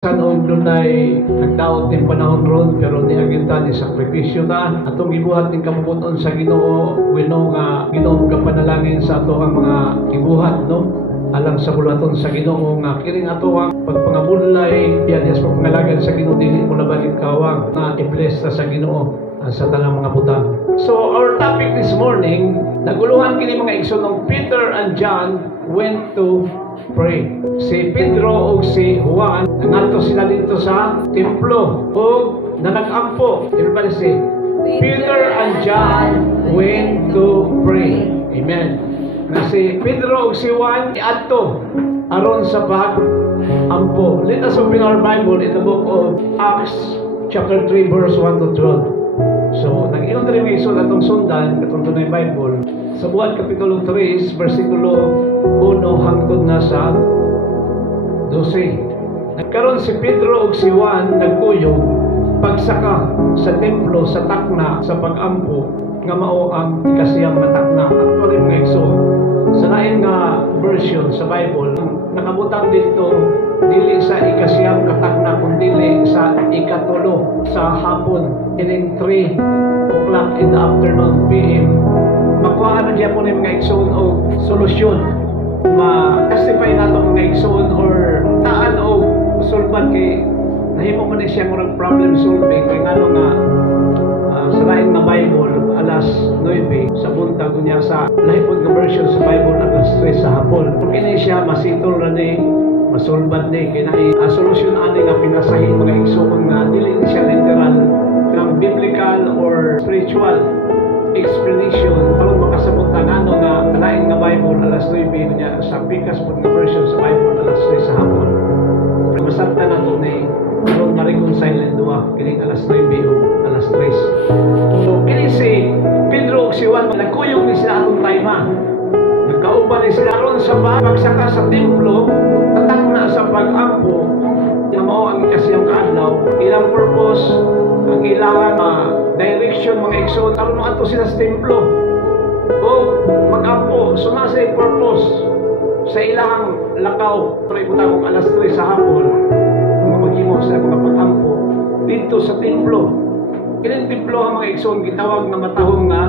Kanon dunay nagdaot ng panahon ron pero ni aginta ni sakripisyo ta atong gibuhat ning kamubuton sa Ginoo wenno nga Ginoo nga panalangin sa ato ang mga gibuhat no alang sa bulaton sa Ginoo nga kiring ato ang pagpangabulay diyan sa pangalagan sa Ginoo dili mo labalik kawang na i-bless ta sa Ginoo sa tanang mga butang. So our topic this morning naguluhan kini mga igsoon Peter and John went to pray. Si Pedro o si Juan nangadto sila dito sa templo o nanag-ampo. Everybody say, Peter and John went to pray. Amen. Na si Pedro o si Juan iadto aron sa pag-ampo. Let us open our Bible in the book of Acts chapter 3 verse 1 to 12. So, nag-iyon na rin may iso natong sundan katong tunay Bible sa buwan kapitulo 3 versikulo 1 hangtod na sa 12. Nagkaroon si Pedro ug si Juan nagkuyog pagsaka sa templo sa takna sa pag-ampo nga mao ang ikasiyam na takna. Actually mga igsoon sa lain nga version sa Bible nakabutang dito dili sa ikasiyam ka takna kundi sa ikatulo sa hapon in 3 o'clock in the afternoon PM. Makuha na diya po ng mga igsoon o solusyon ma-testify nato mga igsoon or taan o sulban kay nahimo man siya murag problem solving kay ngano nga sa lain nga Bible alas 9 sa buntag niya sa lain pud nga version sa Bible alas 3 sa hapon kung kini siya masitol ra ni masulbad ni kay na solusyon ani nga pinasahi mga igsoon nga dili siya literal ng biblical or spiritual explanation aron makasabot ano nga lain nga Bible alas 9 niya sa pikas pud nga version sa Bible alas 3 sa hapon. Masabta na to ni aron ma-reconcile duha kini alas 9 o alas 3. So kini si Pedro ug si Juan nagkuyog ni sila atong time. Nagkauban ni sila aron sa pagsaka sa templo tatak na sa pag-ampo nga mao ang ikasiyam ka adlaw. Ilang purpose ang ilang direction mga igsoon aron maadto sila sa templo o mag-ampo. So nasa purpose sa ilang lakaw pero kung alas 3 sa hapon maghimo sila mga pag-ampo dito sa templo. Kining templo ang mga igsoon gitawag na matahong nga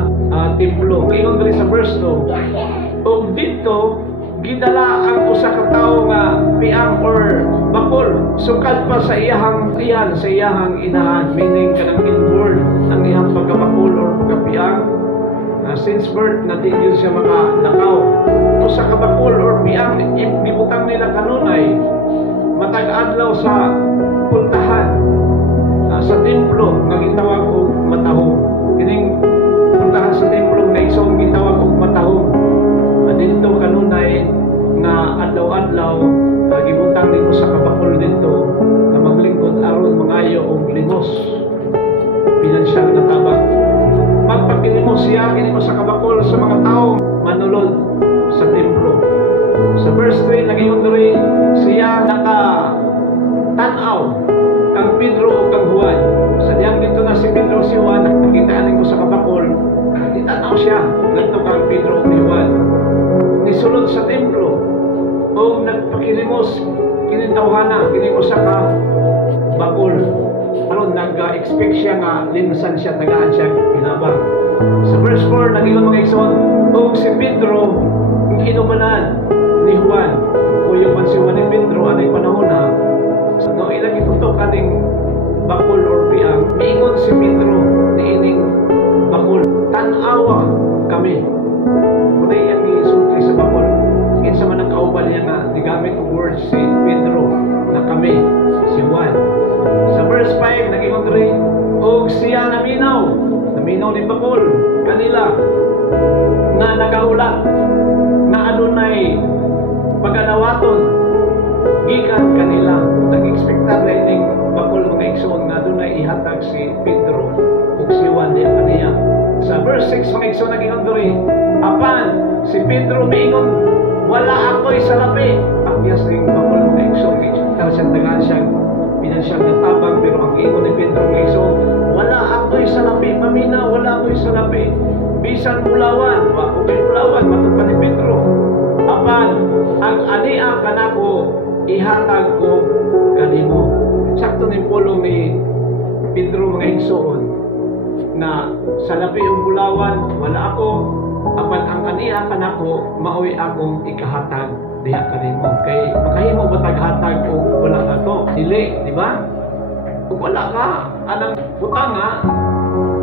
templo. Ingon diri sa verse 2 o dito gidala ang usa ka tawo nga piang or bakol sukad pa sa iyahang tiyan sa iyahang inahan meaning kanang inborn ang iyang pagkabakol or pagkapiang since birth na di yun siya makalakaw usa ka bakol or piang gibutang nila kanunay matag adlaw sa puntahan sa templo nga gitawag og matahong. Kining puntahan sa templo nga igsoon gitawag og matahong. Dito kanunay nga adlaw-adlaw gibutang nimo sa kabakol dito na maglingkod aron mangayo og limos pinansyal na tabang. Pagpakilimo siya kinimo sa kabakol sa mga tawo manulod sa templo. Sa verse 3 nagingon diri siya nakatanaw kang Pedro o kang Juan. Sa diyang dito na si Pedro o si Juan nakitaan mo sa kabakol itanaw siya ngadto kang Pedro o Juan nisulod sa templo o nagpakilimos kinitawhana kinimo sa ka bakol aron nag-expect siya nga linsan siya tagaan siya kinabang. Sa verse 4 nagingon mga igsoon o si Pedro inumanan ni Juan kuyo man si Juan ni Pedro anay panahon na no ilang itutok kaning bakol or piang miingon si Pedro niining bakol tan-awa kami muna iyang isulti sa bakol kinsa man ang kauban niya nga digamit ang word si Pedro na kami si Juan. Sa verse 5 nagingon diri og siya naminaw ni bakol kanila na nagaulat na adunay paganawaton gikan kanila nag-expectar na ining bakol mga igsoon nga adunay ihatag si Pedro ug si Juan diya kaniya. Sa verse 6 mga igsoon nagingon diri apan si Pedro miingon wala ako'y salapi akyas ning bakol mga igsoon expectar siya tagaan siya pinansyal na tabang pero ang ingon ni Pedro mga igsoon wala ako'y salapi pamina wala ako'y salapi bisan pulawan wa ko pulawan matod pa ni Pedro apan ang ania kanako ihatag ko kanimo. ng pulong ni Pedro mga igsoon na sa labi ang bulawan wala ako apan ang kaniya kanako maoy akong ikahatag diha kanimo kay makahimo ba taghatag o wala ka to dili di ba kung wala ka anang butang nga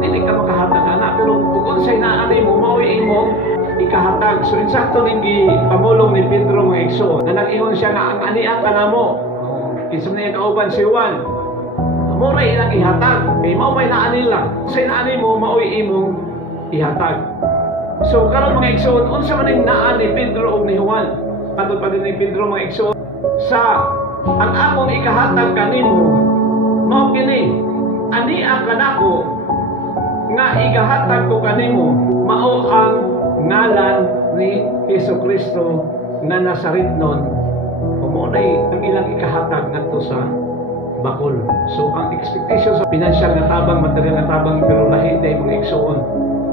dili ka makahatag ana pero kung unsay naanay mo maoy imo ikahatag so insakto ning gipamulong ni Pedro mga igsoon na nag-ingon siya nga ang aniya kanamo kinsa man kauban si Juan mo ray ilang ihatag kay mao may naanil lang sa naanay mo maoy imong ihatag so karon mga igsoon unsa man ning naa ni Pedro ug ni Juan kadto pa din ni Pedro mga igsoon sa ang akong ikahatag kanimo mao kini ania kanako nga igahatag ko kanimo mao ang ngalan ni Jesucristo na Nazaretnon mo nay ang ilang ikahatag ngadto sa bakol. So, ang expectation sa financial na tabang, material na tabang, pero lahi day mga igsoon,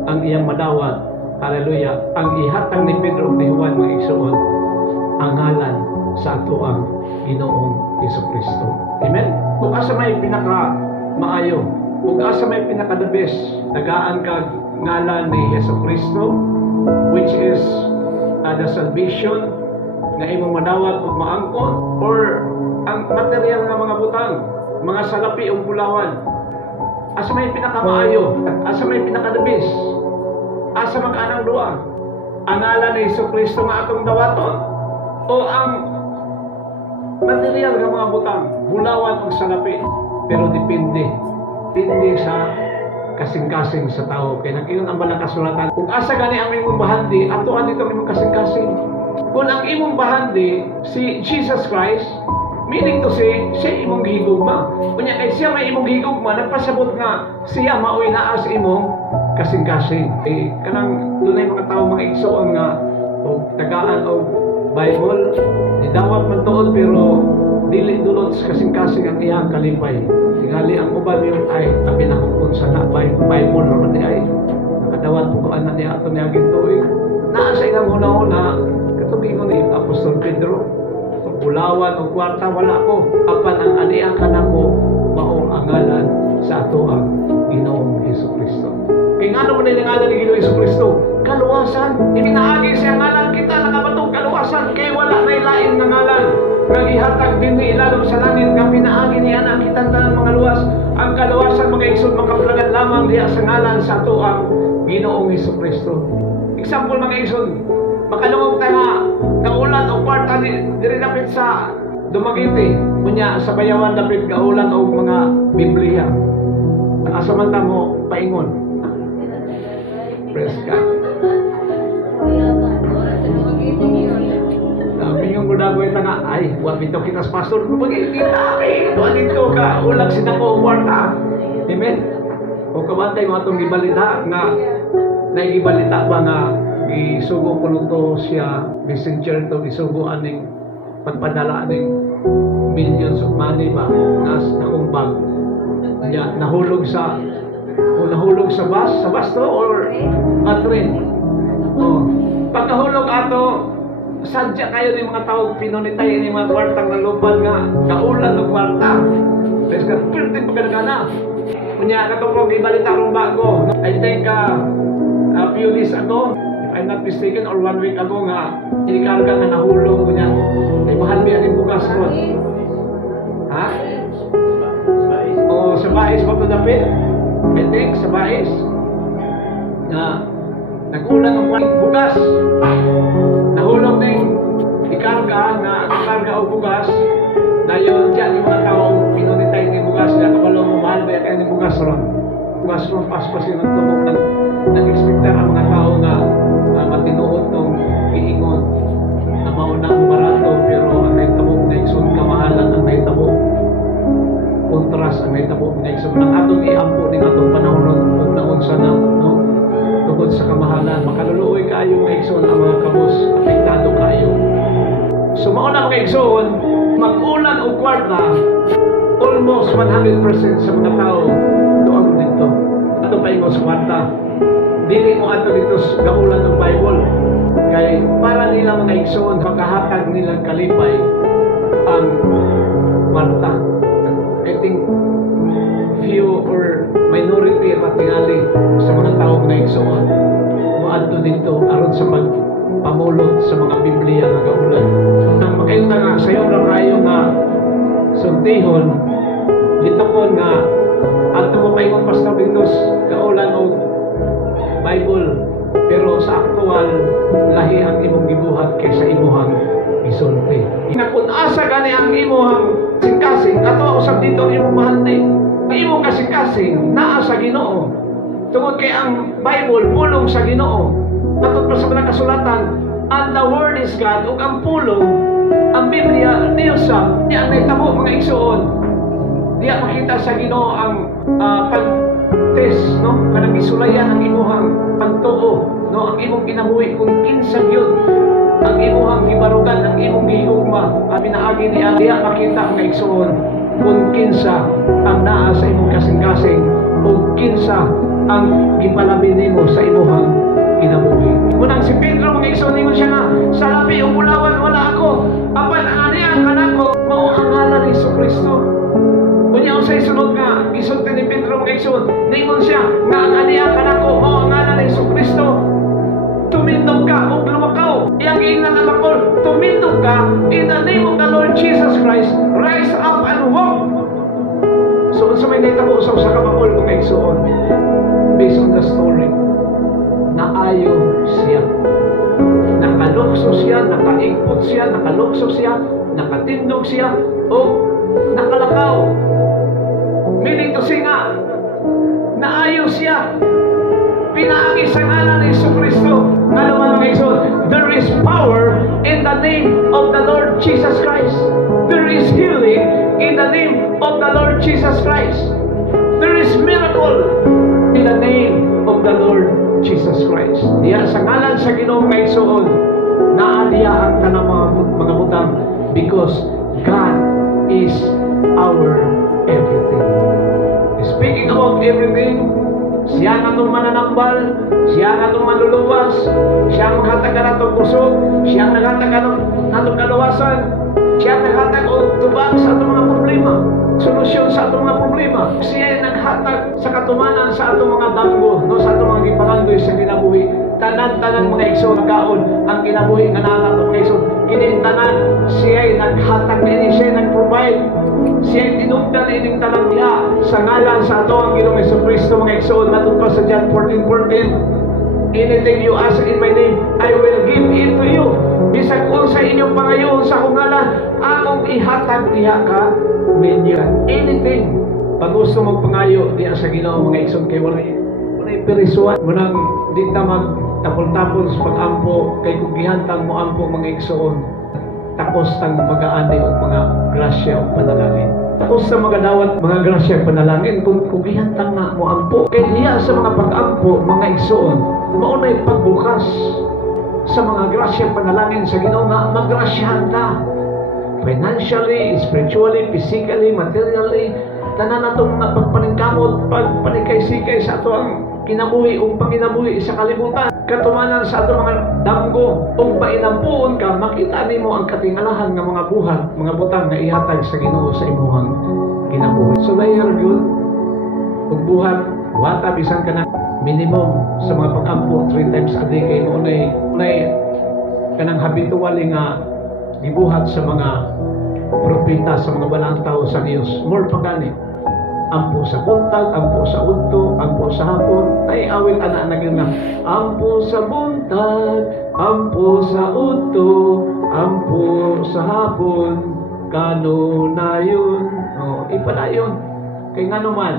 ang iyang madawat, hallelujah, ang ihatag ni Pedro ni Juan mga igsoon, ang ngalan sa ato ang Ginoong Jesucristo. Amen? Kung asa may pinaka maayo, kung asa may pinaka the best, tagaan kag ngalan ni Jesucristo, which is the salvation na imong madawat o maangkon, or ang material ng mga butang, mga salapi o bulawan. Asa may pinakamaayo, asa may pinakadabis, asa mag-anang duwa. Ang ngalan ni Jesucristo nga atong dawaton, o ang material ng mga butang, bulawan o salapi. Pero depende sa kasing-kasing sa tao. Kaya nag-iyon ang balang kasulatan. Kung asa gani ang imong bahandi, atuan dito ang imong kasing-kasing. Kung ang imong bahandi, si Jesus Christ, meaning to say, siya imong gihigugma. Kunya kay siya may imong gihigugma, nagpasabot nga siya maoy naa sa imong kasing-kasing. Kanang dunay mga tao mga igsoon nga o tagaan o Bible, didawat man tuod pero dili dulot sa kasing-kasing ang iyang kalipay. Tingali ang uban yung ay tabi na kung sa na Bible naman ni ay nakadawat po na niya ato niya gintuig. Naa sa ilang una-una, katubingon ni Apostol Pedro, bulawan o kwarta wala ko apan ang aniang kanako mao ang ngalan sa ato ang Ginoong Jesucristo. Kay ngano man ang ngalan ni Ginoong Jesucristo? Kaluwasan. Ibinaagi siya ngalan kita nakabatong kaluwasan kay wala nay lain nga ngalan nga gihatag dinhi ilalom sa langit nga pinaagi niya na kitang tanan mga luwas. Ang kaluwasan mga igsoon makaplagan lamang diha sa ngalan sa ato ang Ginoong Jesucristo. Example mga igsoon, makalungog ta nga kaulan o kwarta diri dapit sa Dumaguete kunya sa Bayawan dapit kaulan o mga Biblia. Asa man ta mo paingon. Praise God. Mingon ko dago ita nga ay wa bitaw kita sa pastor ko magkita kami tuwa dito ka ulag sinako kwarta. Amen. O kabantay mo atong gibalita nga naigibalita ba nga gisugo ko luto siya messenger to gisugo aning pagpadala aning millions of money ba nas nakumbag niya nahulog sa bus to or a train pagkahulog ato sadya kayo ng mga tao pinunitay ng mga kwartang nalupan nga kaulan ng kwarta kasi ka pwede pagkagana kunya katong ibalita rong bago I think a few days ago I'm not mistaken, or 1 week ago nga, inikarga nga nahulog ko niya. Ay, mahal ba yung bugas ron? Ha? O, sa bais ba ito dapit? I think, sa bais. Na, nag-ulan ang bugas. Nahulog na yung ikarga, na ikarga o bugas. Na yun, dyan yung mga tao, pinunitay ng bugas niya, kapalo mo, mahal ba yung bugas ron? Bugas ron, paspas yung nagtumog nag-expectar ang mga tao nga matinuod tong iingon na mauna ang barato pero ang naitabok na iksun kamahalan ang naitabok kontras ang naitabok na iksun ang atong iampo ng atong panahon kung naon sa na no? Tungkol sa kamahalan makaluluoy kayo mga iksun ang mga kabos apektado kayo so mauna mga iksun mag-ulan o kwarta almost 100% sa mga tao doon dito ato pa yung kwarta dili mo ato dito gaulan ng Bible kay para nila mga igsoon makahatag nilang kalipay ang kwarta. I think sa pagpamulot sa mga Biblia nga kaulan. Nang makita nga sayo na kayo nga suntihon, litokon nga ato mo paingon Pastor Victos kaulan o Bible, pero sa aktual lahi ang imong gibuhat kaysa imuhang isulti. Nga kung asa gani ang imuhang singkasing, ato usab dito ang imong mahal na imong kasing-kasing naa sa Ginoo. Tungod kay ang Bible pulong sa Ginoo. Matod pa sa mga kasulatan, and the word is God, ug ang pulong, ang Biblia Diyos niya nahitabo mga igsoon. Diya makita sa Ginoo ang pag-test, no? Kanang isulayan ang imuhang pagtuo, no? Ang imong kinabuhi kung kinsa gyud ang imuhang gibarugan, ang imong gihugma, ang pinaagi niya diya makita mga igsoon kung kinsa ang naa sa imong kasing-kasing o kinsa ang gipalabi nimo sa imuhang kinabuhi. Kunang si Pedro mga igsoon ningon siya nga sa labi o bulawan wala ako, apan ang aniya kanako mao ang ngalan ni Jesucristo. Kunya usay sunod nga gisulti ni Pedro mga igsoon, ningon siya nga ang aniya kanako mao ang ngalan ni Jesucristo. Tumindog ka o lumakaw. Iyang ingnan na makol, tumindog ka in the name of the Lord Jesus Christ, rise up and walk. So sa may naitabo sa usa ka makol kung igsoon, based on the story, naayo siya. Nakalukso siya, nakaingpot siya, nakalukso siya, nakatindog siya, o nakalakaw. Meaning to say nga, naayo siya. Pinaagi sa ngalan ni Jesucristo. Nga naman mga igsoon, there is power in the name of the Lord Jesus Christ. There is healing in the name of the Lord Jesus Christ. There is miracle in the name of the Lord Jesus Christ. Diya sa ngalan sa Ginoo mga igsoon, naa diya ang tanang mga butang, because God is our everything. Speaking about everything, siya nga itong mananambal, siya nga itong manluluwas, siya ang maghatag ka natong kusog, siya ang naghatag ka natong kaluwasan, siya ang naghatag o tubag sa atong mga problema, solusyon sa atong mga problema. Siya ang naghatag sa katumanan sa atong mga damgo, no, sa atong mga gipangandoy sa kinabuhi. Tanan-tanan mga igsoon kaon ang kinabuhi nga natatong mga igsoon. Kinintanan, siya ay naghatag na ini, siya ay nag-provide. Siya ay tinugdan ining talang niya sa ngalan sa ato ang Ginoong Jesucristo mga igsoon. Matod pa sa John 14:14, anything you ask in my name, I will give it to you. Bisag kung sa inyong pangayon sa akong ngalan, akong ihatag diha ka ninyo. Anything. Pag gusto mong pangayo diha sa Ginoo mga igsoon, kay walay perisuan mo nang di ta magtapol-tapol sa pag-ampo, kay kung gihantang mo ampo mga igsoon, tapos tang mag-aani o mga grasya o panalangin. Tapos sa mga dawat mga grasya o panalangin, kung gihantang na mo ampo, kay diya sa mga pag-ampo mga igsoon, maunay pagbukas sa mga grasya o panalangin sa Ginoo nga magrasyahan ka. Financially, spiritually, physically, materially, tanan natong pagpaningkamot, pagpanikay-sikay sa ato ang kinabuhi o panginabuhi sa kalibutan. Katumanan sa ato mga damgo o painampuon ka, makita nimo ang katingalahan ng mga buhat, mga butang na ihatag sa Ginoo sa imuhang kinabuhi. So layer yun, ug buhat, wata bisan ka na minimum sa mga pag-ampo 3 times a day kay unay kanang habitually nga gibuhat sa mga propeta, sa mga balang tao sa Dios. More pa gani, ampo sa buntag, ampo sa udto, ampo sa hapon. Ay awit ana na gyud nga, ampo sa buntag, ampo sa udto, ampo sa hapon, kano na yun. Ipadayon kay ngano man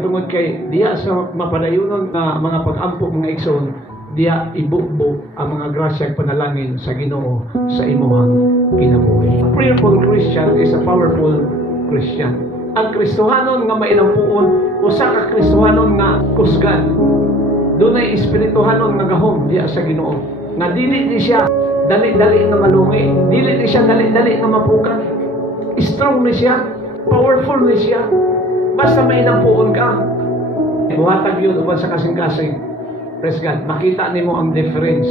tungod kay diya sa mapadayonon nga mga pag-ampo mga igsoon, diya ibukbo ang mga grasya panalangin sa Ginoo sa imuhang kinabuhi. A prayerful Christian is a powerful Christian. Ang Kristohanon nga mainampuon, usa ka Kristohanon nga kusgan. Dunay espirituhanon nga gahom diya sa Ginoo. Nga dili ni siya dali-dali nga malungi, dili ni siya dali-dali nga mapukan. Strong ni siya, powerful ni siya. Basta mainampuon ka, buhatag yun uban sa kasing-kasing. Praise God. Makita nimo ang difference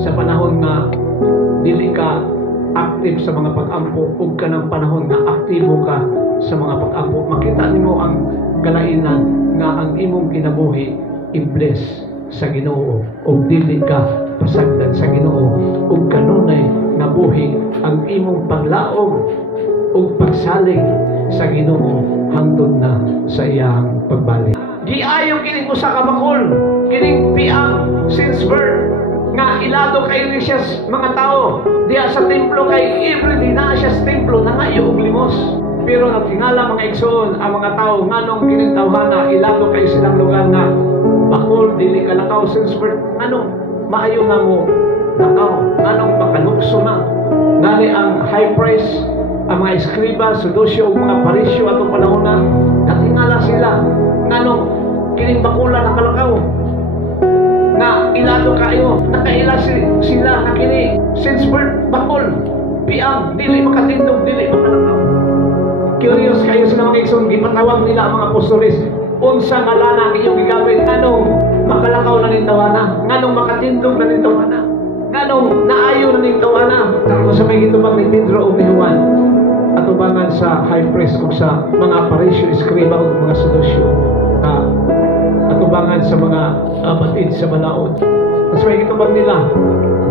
sa panahon nga dili ka active sa mga pag-ampo ug kanang panahon nga aktibo ka sa mga pag-ampo. Makita nimo ang kalainan nga ang imong kinabuhi i-bless sa Ginoo ug dili ka pasagdan sa Ginoo ug kanunay nga buhi ang imong paglaom ug pagsalig sa Ginoo hangtod na sa iyang pagbalik. Giayo kini usa ka bakol, kining piang since birth nga ilado kay ni siya mga tao diya sa templo kay everyday na siya sa templo nangayo og limos. Pero natingala mga igsoon ang mga tao nganong kining tawhana ilado kay silang lugar na bakol dili ka lakaw since birth nganong maayo na mo lakaw nganong makalukso na nani ang high priest ang mga eskriba, sudosyo ug mga parisyo atong panahon na natingala sila nganong kining bakula nakalakaw na ilado kayo nakaila sila na kini since birth bakol piang dili makatindog dili makalakaw. Curious kayo sa mga igsoon gipatawag nila ang mga apostoles unsa ngalan ang inyong gigamit nganong makalakaw na ning tawana nganong makatindog na ning tawana nganong naayo na ning tawana kung sa may gitubang ni Pedro ug ni Juan atubangan sa high priest ug sa mga parisyo eskriba ug mga sedosyo atubangan sa mga batid sa balaod mas may gitubang nila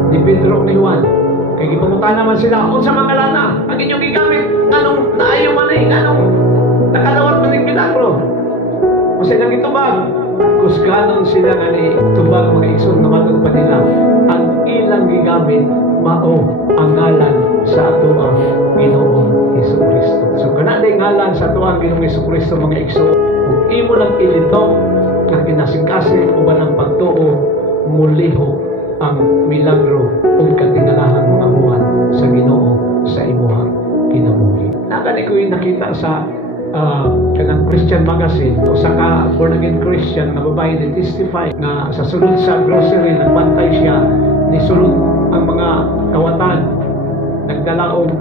ni Pedro ug ni Juan kay gipangutan naman sila unsa mga ngalan ang inyong gigamit nganong naayo man nganong nakalawat man ning milagro kasi nang gitubag kusganon sila nga ni tubag mga igsoon nga matod pa nila ang ilang gigamit mao ang ngalan sa atoang Ginoong Hesukristo. So kana day ngalan sa atoang Ginoong Hesukristo mga igsoon ug imo lang ilitok nga kinasingkasing uban ang pagtuo muliho ang milagro ug katingalahan mga buwan sa Ginoo sa imuhang kinabuhi. Nakani ko nakita sa kanang Christian magazine o sa ka born again Christian na babae ni testify na sa sulod sa grocery nagbantay siya ni sulod ang mga kawatan nagdala og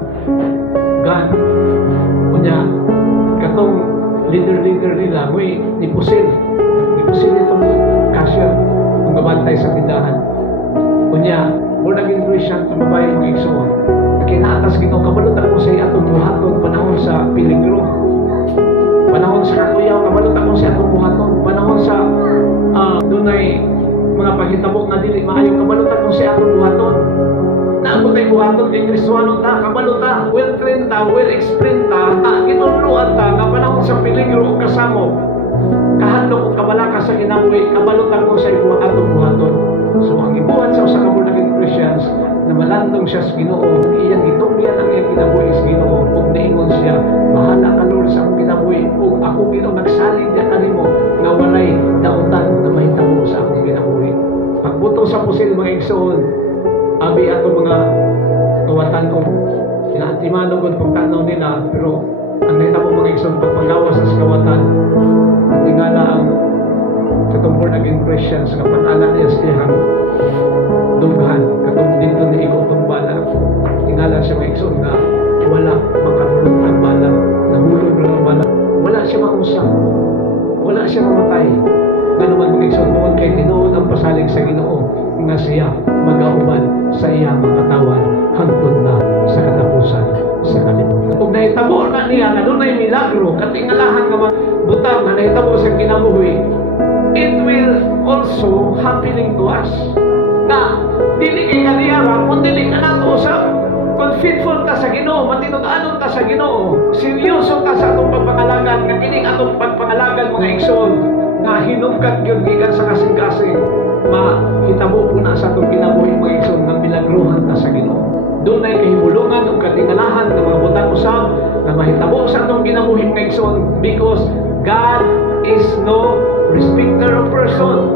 gun kunya katong leader nila may nipusil itong cashier kung gabantay sa tindahan kunya born again Christian na babae mga igsoon kinaatas Ginoo kabalot ako sa atong buhaton panahon sa peligro panahon sa kakuyaw kabalot ako sa atong buhaton panahon sa dunay mga paghitabo nga dili maayo kabalot ako sa atong buhaton naabot ay buhaton kay Kristohanon ta kabalot ta well trained ta well explained ta ginunluan ta nga panahon sa peligro ug kasamo kahandog ug kabalaka sa kinabuhi kabalot ako sa atong buhaton. So ang ibuhat sa usa ka born again Christians na malandong siya sa Ginoo iyang gitugyan ang iyang kinabuhi sa Ginoo ug niingon siya bahala ka Lord sa akong kinabuhi ug ako Ginoo nagsalig na kanimo nga walay dautan na mahitabo sa akong kinabuhi. Pagbuto sa pusil mga igsoon abi ato mga kawatan o inaantimano kung pagtanaw nila pero ang nahitabo mga igsoon pagpagawas sa kawatan tingala ang katong born again Christians nga patala niya siyang dughan katong dito ni ikaw itong bala tingala siya mga igsoon nga wala makalulog ang bala nahulog lang ang bala wala siya mausap wala siya mamatay nga naman mga igsoon tungod kay tinuod ang pasalig sa Ginoo nga siya magauban sa iyang mga katawan hangtod na sa katapusan sa kalibutan. Kung nahitabo na niya na doon ay milagro katingalahan nga butang na nahitabo sa kinabuhi it will also happening to us na dili kay kaniyara kung dili ka nato usap kung faithful ka sa Ginoo matinud-anon ka sa Ginoo seryoso ka sa atong pagpangalagan nga kining atong pagpangalagan mga igsoon nga hinungkat gyud gikan sa kasing-kasing mahitabo po na sa atong kinabuhi mga igsoon nga milagruhan ta sa Ginoo doon ay kahibulungan ug katingalahan ng mga butang usab na mahitabo sa atong kinabuhi mga igsoon because God is no respecter of person.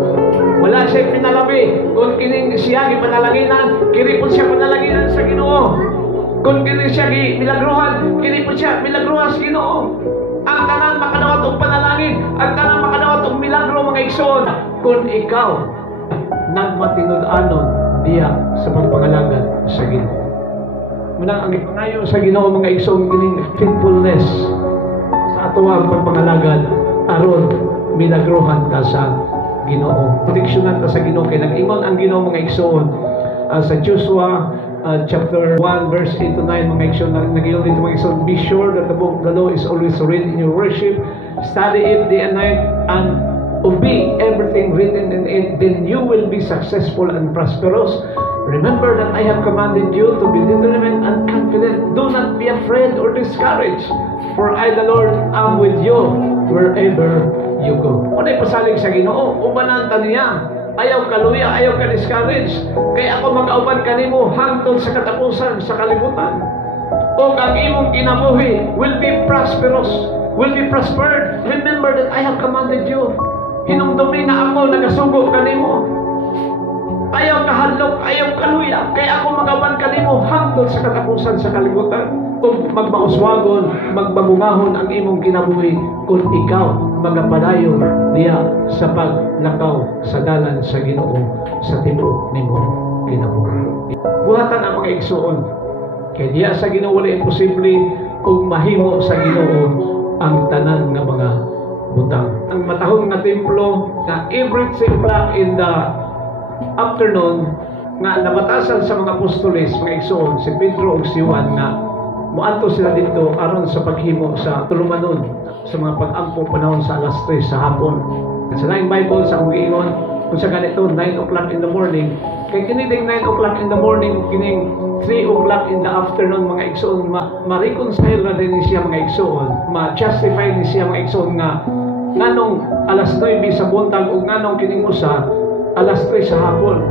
Wala siya pinalabi. Kung kining siya gipanalanginan, kini po siya panalanginan sa Ginoo. Kung kini siya milagruhan, kini po siya milagruhan sa Ginoo. Ang tanan makadawat og panalangin, ang tanan makadawat og milagro mga igsoon. Kung ikaw nagmatinud-anon diya sa pagpangalagan sa Ginoo. Muna ang ipangayo sa Ginoo mga igsoon kining faithfulness sa atuang pagpangalagan aron milagruhan ta sa Ginoo. Proteksyonan ta sa Ginoo kay nag-ingon ang Ginoo mga igsoon sa Joshua chapter 1 verse 8 to 9 mga igsoon nag-ingon dito mga igsoon be sure that the book of the law is always read in your worship study it day and night and obey everything written in it, then you will be successful and prosperous. Remember that I have commanded you to be determined and confident. Do not be afraid or discouraged, for I, the Lord, am with you wherever you go. Una'y pasalig sa Ginoo, ubanan ta niya. Ayaw kaluya, ayaw ka discourage. Kaya ako mag-auban kanimo hangtod sa katapusan, sa kalibutan. O ang imong kinabuhi will be prosperous, will be prospered. Remember that I have commanded you. Hinumdumi na ako, nagasugo kanimo. Ayaw kahadlok, ayaw kaluya. Kaya ako mag-auban kanimo hangtod sa katapusan, sa kalibutan. Kung magmauswagon, magbabungahon ang imong kinabuhi kung ikaw magapadayon diya sa paglakaw sa dalan sa Ginoo sa tibuok nimo kinabuhi. Buhatan ang mga igsuon. Kaya diya sa Ginoo wala imposible kung mahimo sa Ginoo ang tanan nga mga butang. Ang matahong nga templo na every 3 o'clock in the afternoon nga nabatasan sa mga apostoles, mga igsuon, si Pedro ug si Juan nga muadto sila dito aron sa paghimo sa tulumanon sa mga pag-ampo panahon sa alas 3 sa hapon. Sa laing Bible sa akong giingon kung sa ganito 9 o'clock in the morning, kay kining 9 o'clock in the morning, kining 3 o'clock in the afternoon, mga igsoon, ma-reconcile na din siya mga igsoon, ma-justify ni siya mga igsoon nga nganong alas 9 sa buntag ug nganong kining usa alas 3 sa hapon.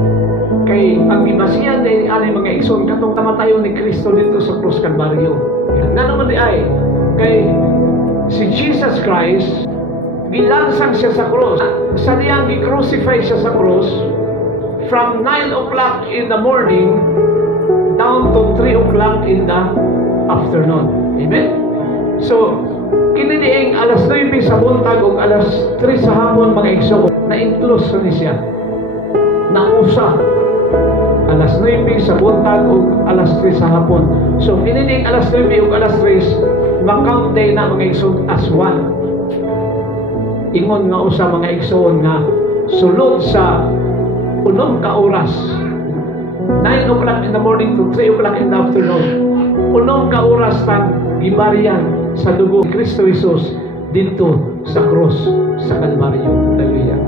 Kay ang gibasihan din ani mga igsoon katong kamatayon ni Kristo dito sa krus Kalbaryo. Ngano man di ay kay si Jesus Christ gilansang siya sa krus. Sa diyang gi-crucify siya sa krus from 9 o'clock in the morning down to 3 o'clock in the afternoon. Amen? So, kinidiing alas 9 sa buntag o alas 3 sa hapon mga igsoon na-inclose ni siya. Nausa alas 9 sa buntag o alas 3 sa hapon. So, kinidiing alas 9 o alas 3 makount day na mga igsoon as one. Ingon nga usa mga igsoon nga sulod sa unong ka oras 9 o'clock in the morning to 3 o'clock in the afternoon, unong ka oras tang gibarian sa dugo ni Kristo Jesus dito sa cross sa Kalbaryo. Hallelujah.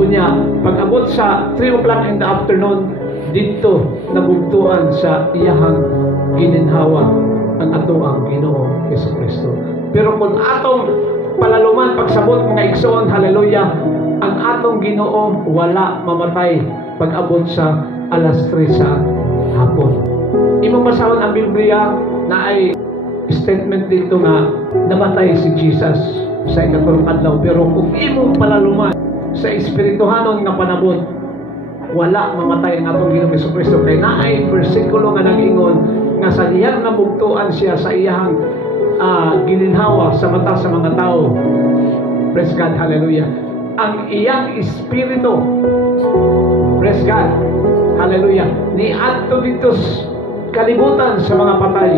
Kunya pag-abot sa 3 o'clock in the afternoon dito nabugtuan sa iyahang gininhawa ang atoang Ginoo Hesus Kristo. Pero kung atong palaluman pagsabot mga igsoon, hallelujah, ang atong Ginoo wala mamatay pag-abot sa alas 3 sa hapon. Imong basahon ang Biblia na ay statement dito nga namatay si Jesus sa ikatulong adlaw. Pero kung imong palaluman sa espirituhanon nga panabot, wala mamatay ang atong Ginoo Hesus Kristo. Kay naay bersikulo nga nag-ingon nga sa iyang nabugtuan siya sa iyang gininhawa sa mata sa mga tao. Praise God, hallelujah. Ang iyang espiritu, praise God, hallelujah, ni adto dito kalibutan sa mga patay.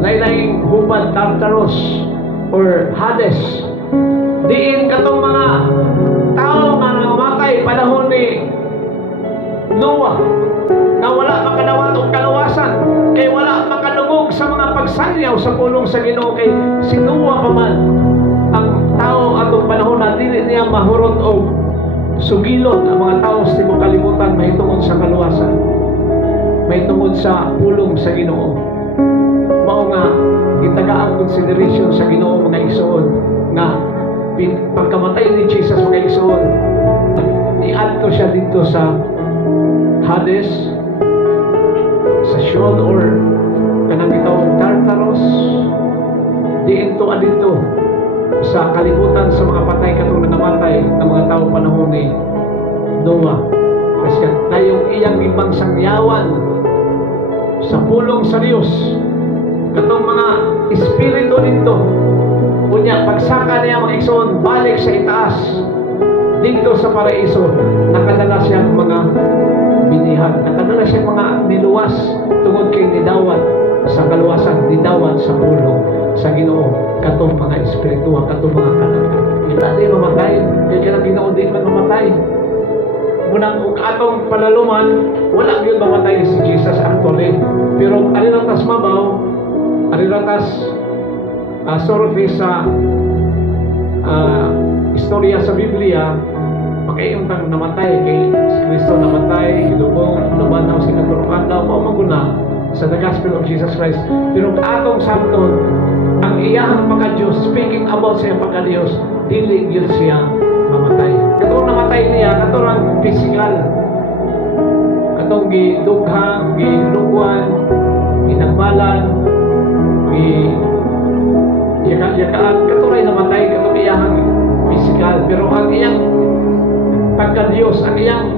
Lain-laing hubad, Tartarus or Hades, diin katong mga tao nga namatay panahon ni Noah na wala makadawat o kalawasan, kay wala makadungog sa mga pagsanyaw sa pulong sa Ginoo. Kay si Noah pa man ang tao atong panahon na dili niya mahurot o sugilon ang mga tao sa timong kalibutan mahitungod sa kaluwasan, mahitungod sa pulong sa Ginoo. Mao nga itagaan consideration sa Ginoo mga igsoon nga pagkamatay ni Jesus mga igsoon, niadto siya dito sa Hades, sa Sheol or kanang gitawag Tartarus, diin to adito sa kalibutan sa mga patay katong namatay ng mga tao panahon ni Noah. Kasi tayong iyang ibang sangyawan sa pulong sa Diyos katong mga espiritu dito. Kunya pagsaka niya mga igsoon balik sa itaas dito sa paraiso, nakadala siyang mga binihan, nakadala siyang mga niluwas tungod kay nidawat sa kaluwasan, nidawat sa pulong sa Ginoo katong mga espirituwa, katong mga kalangkan. Ila di mamatay, kaya kaya Ginoo di man mamatay. Munang atong palaluman, wala gyud mamatay si Jesus actually. Pero arilatas mabaw, arilatas surface sa istorya sa Biblia, makaiuntang namatay kay Kristo namatay, gilubong, lumanaw sa katulungan daw, maumaguna sa the Gospel of Jesus Christ. Pero atong sabton, ang iyahang pagka-Diyos, speaking about siya pagka-Diyos, dili yun siya mamatay. Katong namatay niya, katong ang physical, katong gidughang, ginugwan, ginagmalan, yakaan, katong ay namatay, katong iyahang physical. Pero ang iyang pagka-Diyos, ang iyang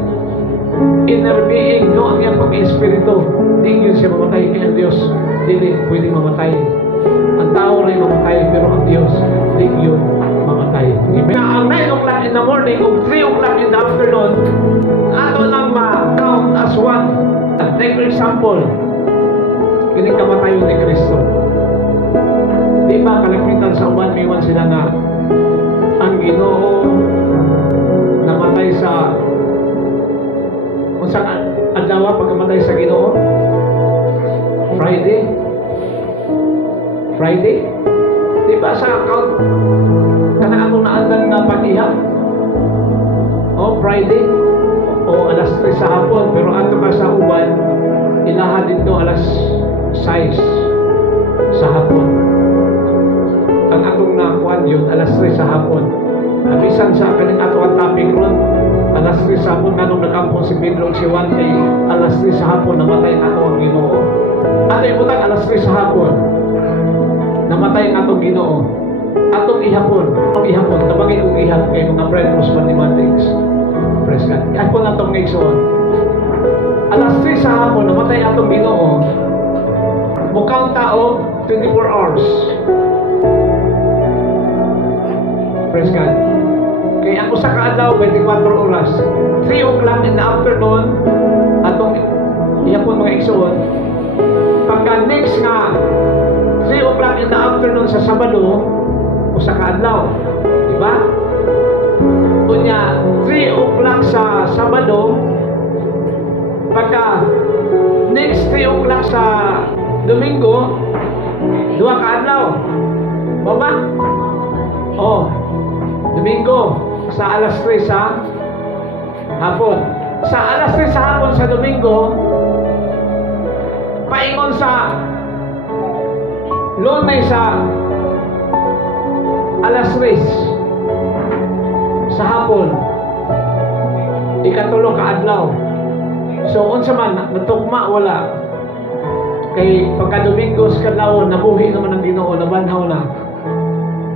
inner being, no, ang iyang pag-espiritu, di yun siya mamatay. Kaya ang Diyos, dili pwedeng mamatay. Ang tao rin mamatay, pero ang Diyos, di yun mamatay. Ang 9 o'clock in the morning, o 3 o'clock in the afternoon, ato lang ma-count as one. At take for example, kining kamatayon ni Kristo. Di ba kalapitan sa uban, miwan sila nga, ang Ginoo namatay sa unsang adlaw pagkamatay sa Ginoo? Friday? Di ba sa account kana atong naandan na pag-iha? Friday? Alas 3 sa hapon, pero ato ka sa uban, ilaha dito alas 6 sa hapon. Ang atong nakuan yun, alas 3 sa hapon. Abisan sa kaning ato ang topic ron, alas 3 sa hapon, kanong nakampon si Pedro si Juan, kay alas 3 sa hapon, namatay ang ato ang Ginoo. Ato ibutang alas 3 sa hapon, namatay ang atong Ginoo. Atong ihapon, tabangin kong ihap kay mga breakfast mathematics. Praise God. Ihapon atong ngayon. Alas 3 sa hapon, namatay atong Ginoo. Mukhang tao, 24 hours. Praise God. Kaya ako sa kaadlaw, 24 oras. 3 o'clock in the afternoon, atong ihapon mga igsoon. Pagka next nga, 3 o'clock in the afternoon sa Sabado, o sa kaadlaw. Diba? Unya, 3 o'clock sa Sabado, pagka next 3 o'clock sa Domingo, 2 kaadlaw. Baba? Domingo, sa alas 3 sa hapon. Sa alas 3 sa hapon sa Domingo, paingon sa Lunes sa alas 3 sa hapon, ikatulo ka adlaw. So unsa man natugma wala kay pagka Domingo sa kadlaw nabuhi naman ang Ginoo, nabanhaw na.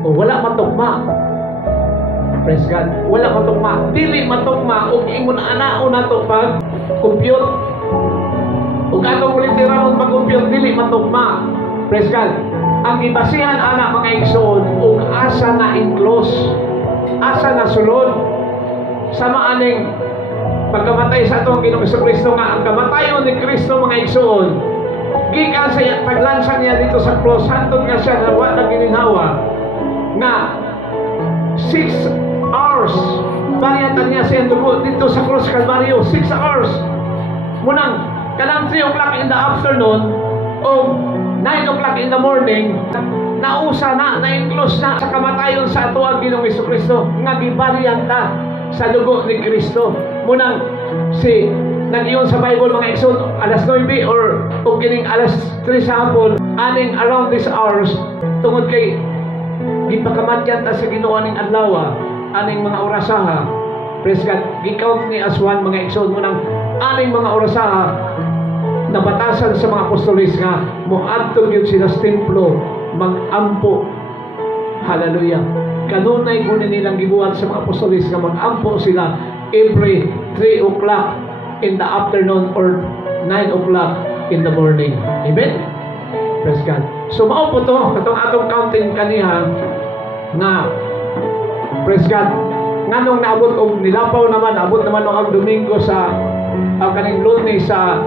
Wala matugma. Praise God. Wala matugma. Dili matugma ug ingon anao nato pag compute. Ug atong literal pag compute dili matugma. Praise God. Ang ibasihan ana mga igsoon ug asa na enclose, asa na sulod sama aning pagkamatay sa atong Ginoong Kristo nga ang kamatayon ni Kristo mga igsoon gikan sa paglansa niya dito sa cross hantod nga siya nawa na gininhawa nga 6 hours bariyatan niya sa dugo dito sa cross Calvario. 6 hours munang kanang 3 o'clock in the afternoon o 9 o'clock in the morning, nausa na-enclose na sa kamatayon sa ato ang Ginoong Kristo nga gibaryan ta sa dugo ni Kristo. Munang si nag-iyon sa Bible mga igsoon alas 9 or kining alas 3 sa hapon, aning around these hours tungod kay gipakamatyan ta sa Ginoo ning adlaw, aning mga orasaha. Praise God. Gikount ni as one mga igsoon munang aning mga orasaha nabatasan sa mga apostolis nga moadto gyud sila sa templo mag-ampo. Hallelujah. Kanunay kunin nilang gibuhat sa mga apostolis nga mag-ampo sila every 3 o'clock in the afternoon or 9 o'clock in the morning. Amen? Praise God. So mao po to katong atong counting kaniha na praise God nganong naabot og nilapaw naman abot naman ang Domingo sa kaning Lunes sa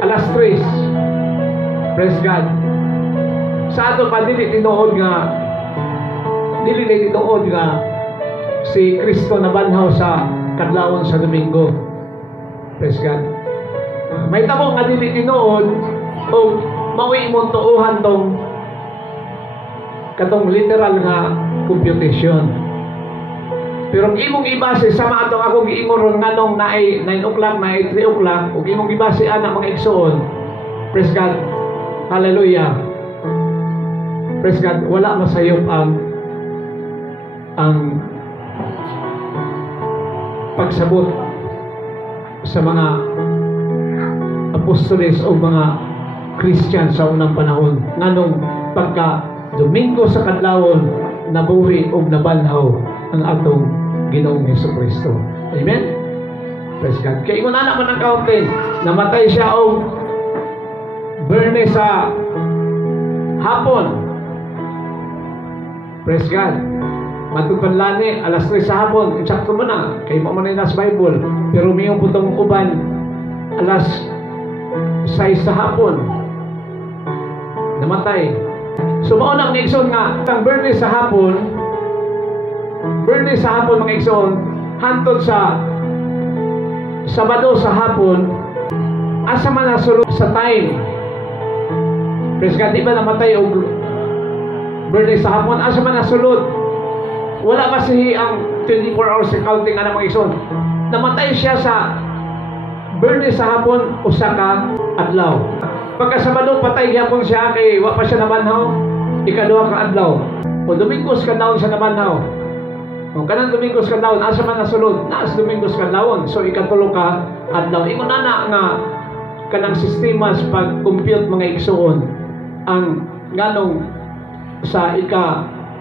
alas 3. Praise God. Sa ato pa dili tinuod nga si Kristo nabanhaw sa kadlawon sa Domingo. Praise God. May tabo nga dili tinuod o mawi mo tuuhan tong katong literal nga computation. Pero kung imong ibase sama atong akong giingon ron nganong naay 9 o'clock naay 3 o'clock ug imong ibase ana mga igsoon, praise God, hallelujah, praise God, wala masayop ang pagsabot sa mga apostoles o mga Christian sa unang panahon nganong pagka Domingo sa kadlawon nabuhi og nabanhaw ang atong Ginoong Hesukristo. Amen? Praise God. Kaya ingon anak man ang kauntin, namatay siya og Bernes sa hapon. Praise God. Matutun lani, alas 3 sa hapon, insakto mo na, kay mo man na sa Bible. Pero miyong putong uban, alas 6 sa hapon, namatay. So maunang nga igsoon nga, ang Bernes sa hapon, mga igsoon, hantod sa Sabado sa hapon, asa man nasulod sa time. Praise God, di ba namatay o Bernes sa hapon, asa man nasulod. Wala kasi ang 24 hours accounting na mga igsoon. Namatay siya sa Bernes sa hapon, usa ka adlaw. Pagka Sabado, patay gyapon siya kay wa pa siya nabanhaw, ikaduha ka adlaw. O Domingos kadlawon siya nabanhaw. O kanang Domingos kadlawon, asa man nasulod, naas Domingos kadlawon. So ikatulo ka adlaw. Ingon na nga kanang sistema sa pag-compute mga igsoon, ang nganong sa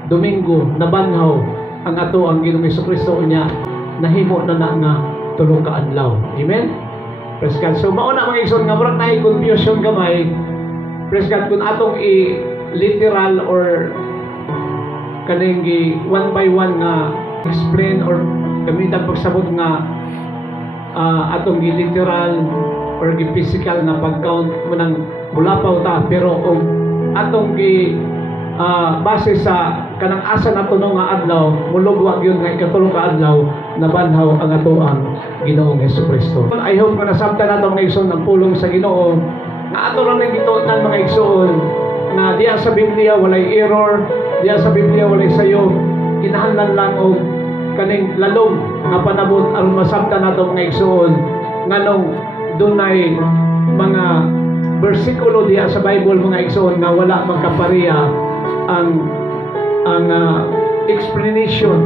Domingo nabanhaw ang ato ang Ginoong Hesukristo niya nahimo na nga tulo ka adlaw. Amen. Praise God. So mauna mga igsoon nga murag naay confusion gamay. Praise God, kung atong i-literal or kaning one by one nga explain or gamitan pagsabot nga atong i-literal or i-physical na pag-count mo ng mulapaw ta, pero kung atong base sa kanang asa na tunong nga adlaw, mulugwag yun nga ikatulong ka adlaw, nabanhaw ang ato ang Ginoong Hesukristo. I hope na nasabtan nato mga igsoon ang pulong sa Ginoo nga ato ron ang gituonan mga igsoon na diya sa Biblia walay error, diya sa Biblia walay sayo, kinahanglan lang og kaning lalong nga panabot aron masabtan nato mga igsoon nganong dunay mga bersikulo diya sa Bible mga igsoon nga wala magkapariya ang explanation,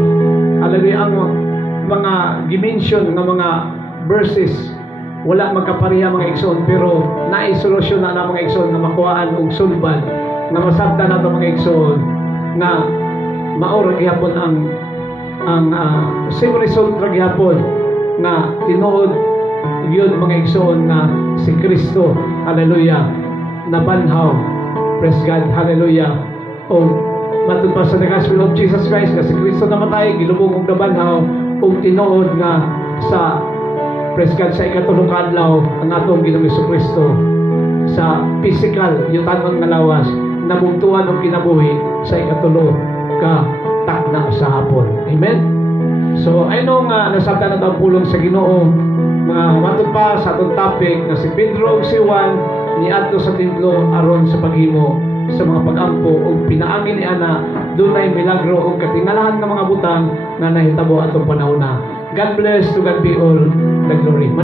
hallelujah, ang mga dimension ng mga verses wala magkapariha mga igsoon, pero naisolusyon na mga igsoon na makuhaan og sulban na masabtan nato mga igsoon na maura gyapon ang same result ra gyapon na tinuod yun mga igsoon na si Kristo, hallelujah, nabanhaw, praise God, hallelujah, o matud pa sa the gospel of Jesus Christ na si Kristo namatay, gilubong og nabanhaw o tinuod nga sa praise God sa ikatulong kadlaw ang atong Ginoong Hesukristo sa physical yutangon nga lawas nabungtuan og kinabuhi sa ikatulo ka takna sa hapon. Amen. So ayno nga nasabtan nato ang pulong sa Ginoo mga matud pa sa atong topic na si Pedro ug si Juan niadto sa templo aron sa paghimo sa mga pag-ampo o pinaangin ni ana dunay milagro o katingalahan ng mga butang na nahitabo atong panahon na. God bless, to God be all the glory.